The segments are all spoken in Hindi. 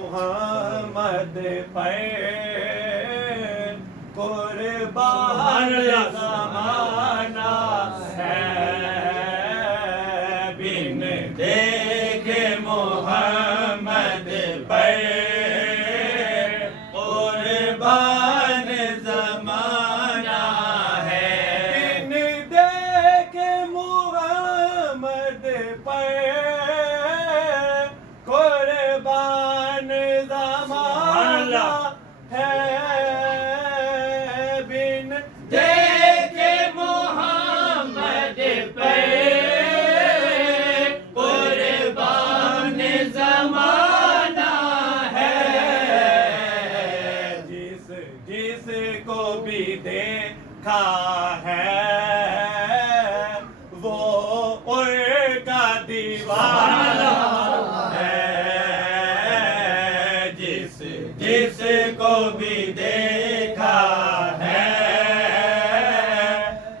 मोहम्मद पे कुर्बान ज़माना है, बिन देखे मोहम्मद पे कुर्बान ज़माना है, बिन देखे मोहम्मद पे कुर्बान ज़माना है, बिन देखे मोहम्मद पे कुर्बान ज़माना है, जिसको भी देखा है वो उनका दीवाना है, जिसको भी देखा है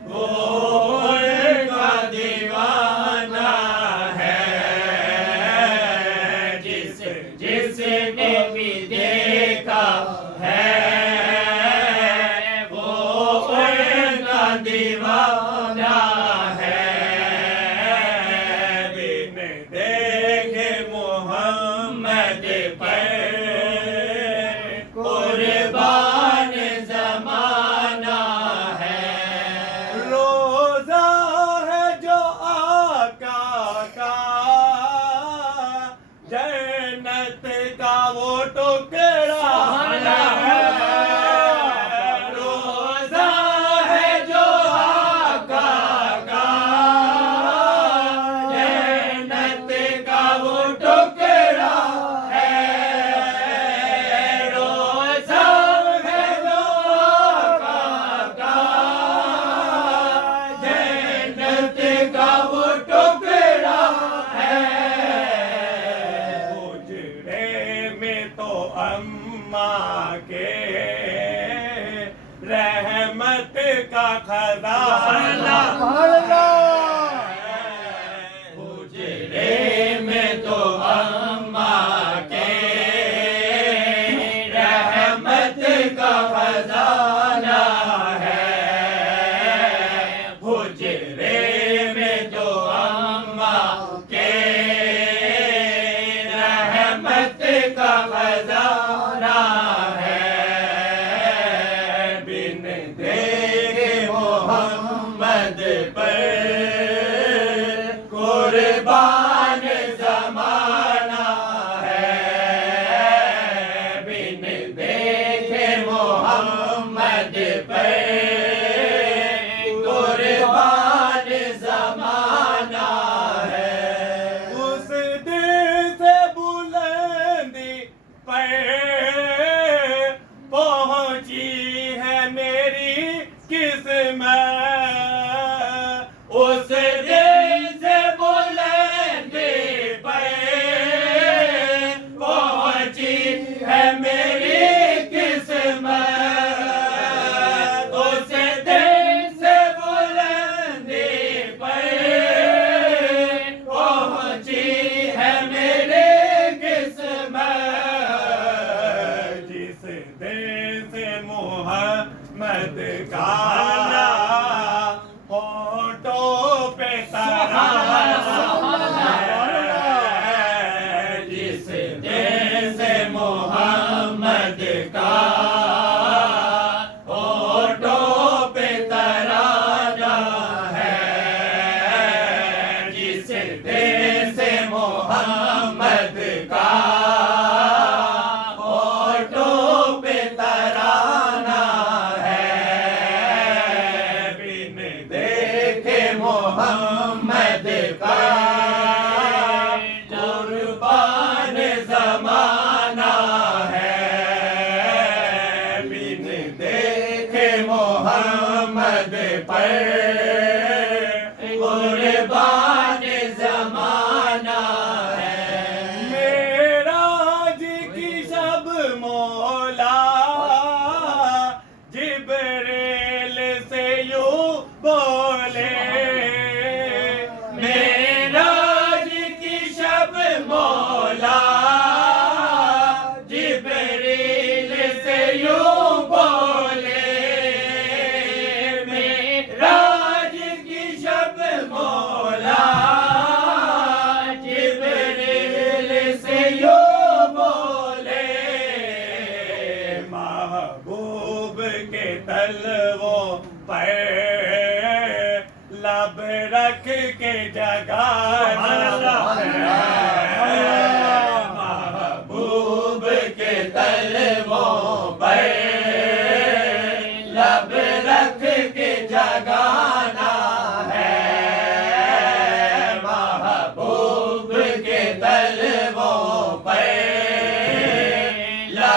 वो उनका दीवाना है, जिसको भी देखा है वो उनका दीवाना है, बिन देखे मोहम्मद पे कुर्बान ज़माना है, रोज़ा है जो आका का जन्नत का वो टुकड़ा है, रोज़ा है जो आका का जन्नत का वो टुकड़ा है, रोज़ा है जो आका का जन्नत का वो टुकड़ा है, हुजरे में तो अम्मा के रहमत का खजाना है, हुजरे में तो अम्मा के रहमत का खजाना है, हुजरे में तो अम्मा के रहमत का खजाना है, बिन देखे मोहम्मद पर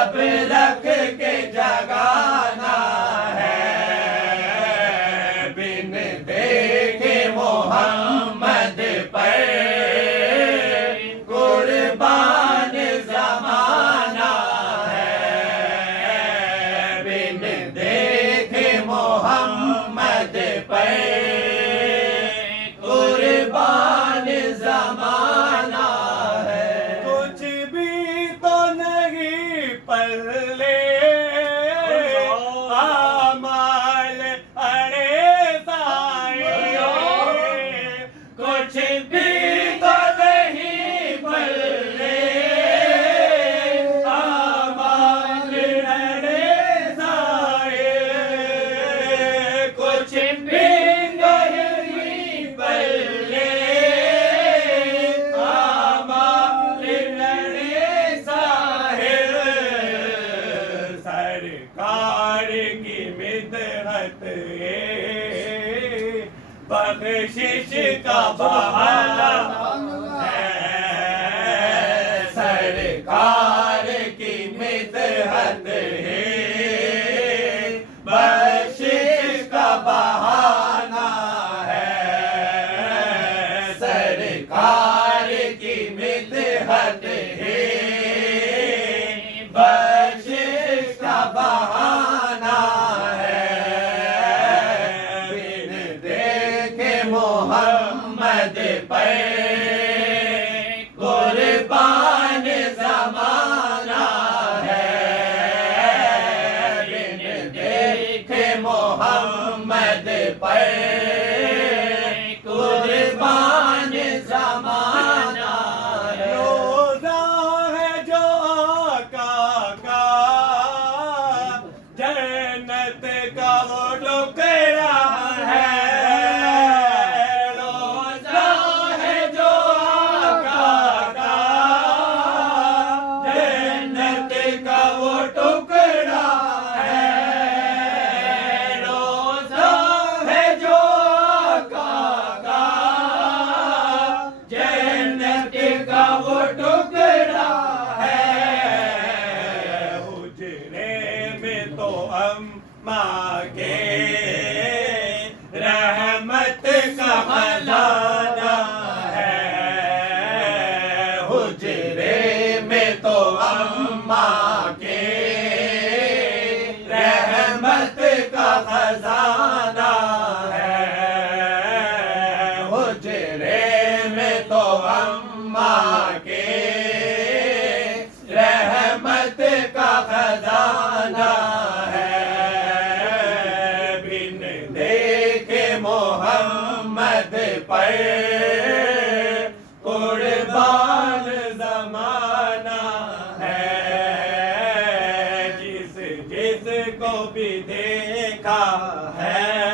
अब रख के जगाना है, बिन देखे मोहम्मद पर कुर्बान जमाना है, बिन देखे मोहम्मद पर कुर्बान जमाना है। कुछ भी तो नहीं पल्ले आमाल अरे साए, कुछ भी तो नहीं पल्ले आमाल अरे साए, कुछ भी नहीं पल्ले आमाल अरे साए। सरकार की मिदहत बख्शिश का बहाना है, सरकार की मिदहत है, बख्शिश का बहाना है, सरकार की मिदहत है, बख्शिश का बहाना है, बिन देखे मोहम्मद पर कुर्बान जमाना है, बिन देखे मोहम्मद पर कुर्बान जमाना है। रोजा है जो आका का जन्नत का वो टुकड़ा है, रोजा है जो आका का जन्नत का वो टुकड़ा है, रोजा है जो आका का जन्नत का वो टुकड़ा है। हुजरे में तो अम्मा के रहमत का खजाना है, हुजरे में तो अम्मा के रहमत का खजाना है, हुजरे में तो अम्मा के रहमत का खजाना है, बिन देखे मोहम्मद पर कुर्बान जमाना है। जिस जिस को भी देखा है